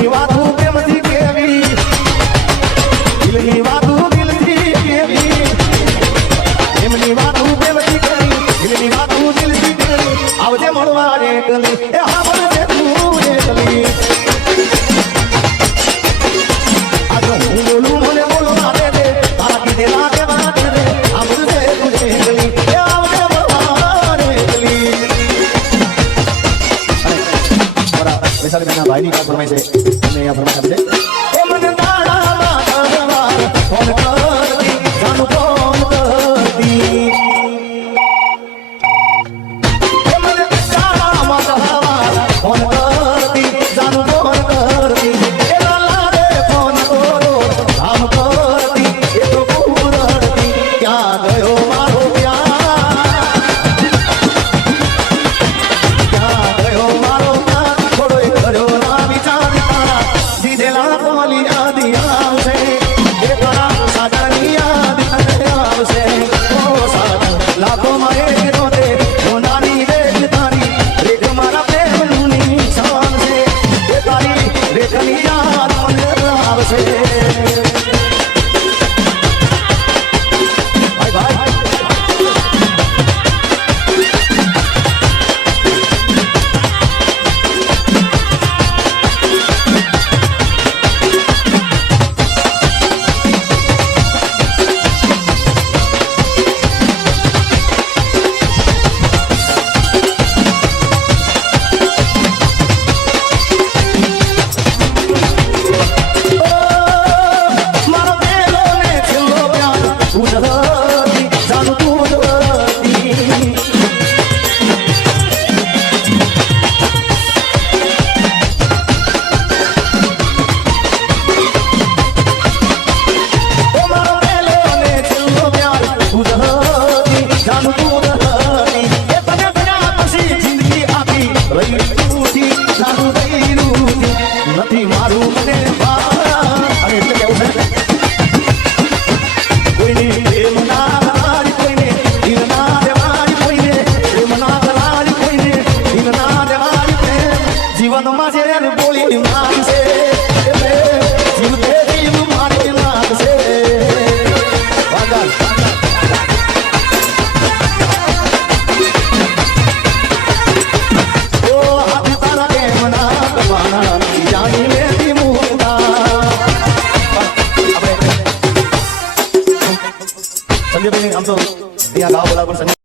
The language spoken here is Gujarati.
દિલની વાતો પ્રેમથી કેવી દિલની વાતો દિલથી કેવી એમની વાતો પ્રેમથી કેવી દિલની વાતો દિલથી કેવી આવજે મળવા રે કલી એ હા બોલજે તું રે કલી આજ હું બોલું મને બોલવા દે દે તારા કીધેલા કેવા દે દે આવજે તું રે કલી એ આવજે મળવા રે કલી વૈશાલી બેનના ભાઈની વાત ફરમાય છે અને આ ફરમાય છે એ મને તાળામાં તરવાર ફોન કરતી જાનું ફોન કરતી એ મને તાળામાં તરવાર ફોન કરતી જાનું ફોન કરતી એ લાલા રે ફોન કરો આમ કરતી એ તો પૂરતી ક્યાં ગયો મારો ક્યાં ગયો મારો નથી મારું મને અને એટલે કેવું છે કોઈને પ્રેમ ના કરાય કોઈને દિલ ના દેવાય કોઈને પ્રેમ ના કરાય કોઈને દિલ ના દેવાય પ્રેમ જીવનમાં જે બોલી નાખશે એટલે જીવતે જીવ મારી નાખશે વાગા संजय भाई हम तो यहाँ गाँव बोला